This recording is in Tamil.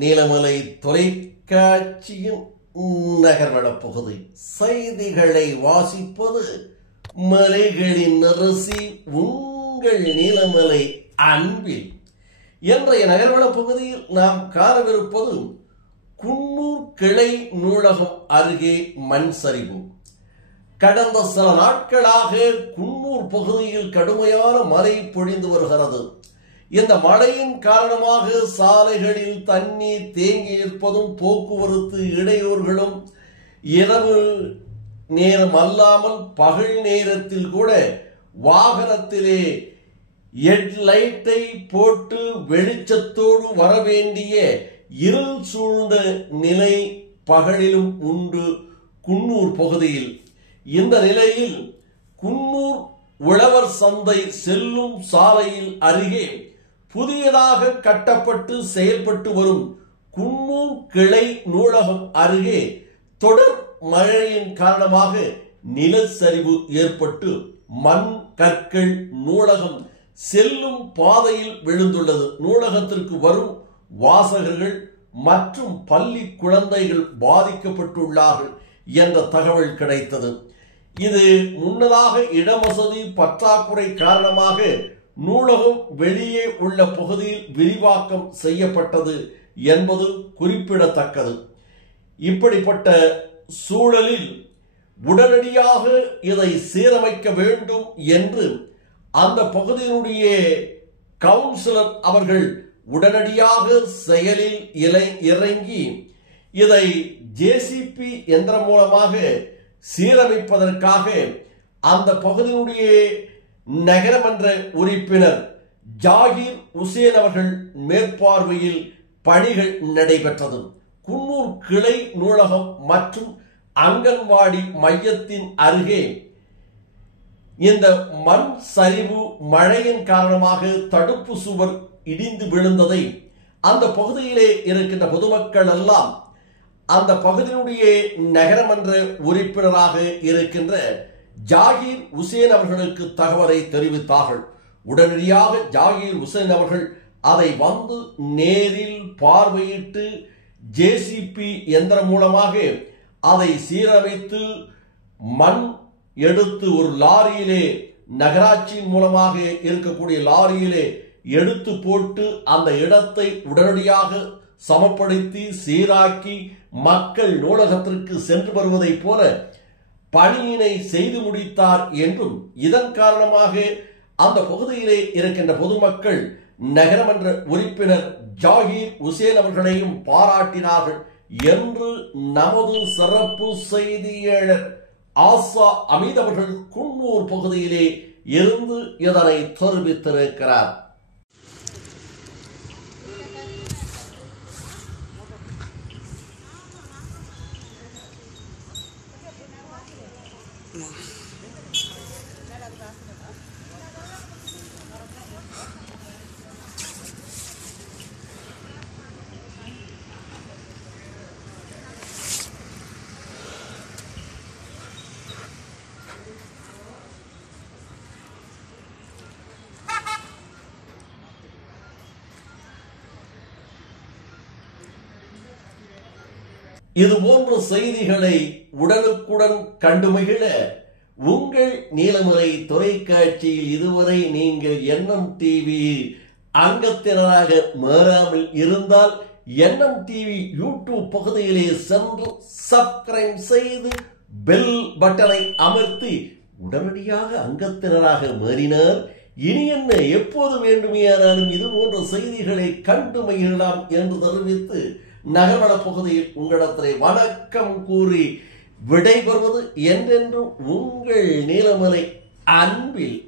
நீலமலை தொலைக்காட்சியின் நகர்வள பகுதி செய்திகளை வாசிப்பது மலைகளின் அரசி உங்கள் நீலமலை அன்பில். இன்றைய நகர்வள பகுதியில் நாம் காணவிருப்பது குன்னூர் கிளை நூலகம் அருகே மண் சரிவு. கடந்த சில நாட்களாக குன்னூர் பகுதியில் கடுமையான மழை பொழிந்து வருகிறது. இந்த மழையின் காரணமாக சாலைகளில் தண்ணீர் தேங்கி இருப்பதும் போக்குவரத்து இடையூறுகளும் இரவு நேரம் அல்லாமல் பகல் நேரத்தில் கூட வாகனத்திலே ஹெட்லைட்டை போட்டு வெளிச்சத்தோடு வரவேண்டிய இருள் சூழ்ந்த நிலை பகலிலும் உண்டு குன்னூர் பகுதியில். இந்த நிலையில் குன்னூர் உழவர் சந்தை செல்லும் சாலையில் அருகே புதியதாக கட்டப்பட்டு செயல்பட்டு வரும் குன்னூர் கிளை நூலகம் அருகே தொடர் மழையின் காரணமாக நிலச்சரிவு ஏற்பட்டு மண் கற்கள் நூலகம் செல்லும் பாதையில் விழுந்துள்ளது. நூலகத்திற்கு வரும் வாசகர்கள் மற்றும் பள்ளி குழந்தைகள் பாதிக்கப்பட்டுள்ளார்கள் என்ற தகவல் கிடைத்தது. இது முன்னதாக இடவசதி பற்றாக்குறை காரணமாக நூலகம் வெளியே உள்ள பகுதியில் விரிவாக்கம் செய்யப்பட்டது என்பது குறிப்பிடத்தக்கது. இப்படிப்பட்ட சூழலில் உடனடியாக இதை சீரமைக்க வேண்டும் என்று அந்த பகுதியினுடைய கவுன்சிலர் அவர்கள் உடனடியாக செயலில் இறங்கி இதை ஜேசிபி எந்திரம் மூலமாக சீரமைப்பதற்காக அந்த பகுதியினுடைய நகரமன்ற உறுப்பினர் ஜாகிர் உசேன் அவர்கள் மேற்பார்வையில் பணிகள் நடைபெற்றது. குன்னூர் கிளை நூலகம் மற்றும் அங்கன்வாடி மையத்தின் அருகே இந்த மண் சரிவு மழையின் காரணமாக தடுப்பு சுவர் இடிந்து விழுந்ததை அந்த பகுதியிலே இருக்கின்ற பொதுமக்கள் எல்லாம் அந்த பகுதியினுடைய நகரமன்ற உறுப்பினராக இருக்கின்ற ஜாகிர் உசேன் அவர்களுக்கு தகவலை தெரிவித்தார்கள். உடனடியாக ஜாகிர் உசேன் அவர்கள் அதை வந்து நேரில் பார்வையிட்டு ஜேசிபி எந்திரம் மூலமாக அதை சீரமைத்து மண் எடுத்து ஒரு லாரியிலே நகராட்சியின் மூலமாக இருக்கக்கூடிய லாரியிலே எடுத்து போட்டு அந்த இடத்தை உடனடியாக சமப்படுத்தி சீராக்கி மக்கள் நூலகத்திற்கு சென்று வருவதை போல பணியினை செய்து முடித்தார் என்றும் இதன் காரணமாக அந்த பகுதியிலே இருக்கின்ற பொதுமக்கள் நகரமன்ற உறுப்பினர் ஜாகிர் உசேன் அவர்களையும் பாராட்டினார்கள் என்று நமது சிறப்பு செய்தியாளர் ஆசா அமீத் அவர்கள் குன்னூர் பகுதியிலே இருந்து இதனை தெரிவித்திருக்கிறார். இது போன்ற செய்திகளை உடனுக்குடன் கண்டு மகிழ உங்கள் நீலமலை தொலைக்காட்சியில் இதுவரை நீங்கள் என்எம் டிவி அங்கத்தினராக மாறாமல் இருந்தால் என்எம் டிவி யூடியூப் பகுதியிலே சென்று சப்ஸ்கிரைப் செய்து பெல் பட்டனை அமர்த்தி உடனடியாக அங்கத்தினராக மாறினார். இனி என்ன எப்போது வேண்டுமையானாலும் இது போன்ற செய்திகளை கண்டு மகிழலாம் என்று தெரிவித்து நகர்வள பகுதியில் உங்களிடத்திலே வணக்கம் கூறி விடைபெறுவது என்றென்றும் உங்கள் நீலமலை அன்பில்.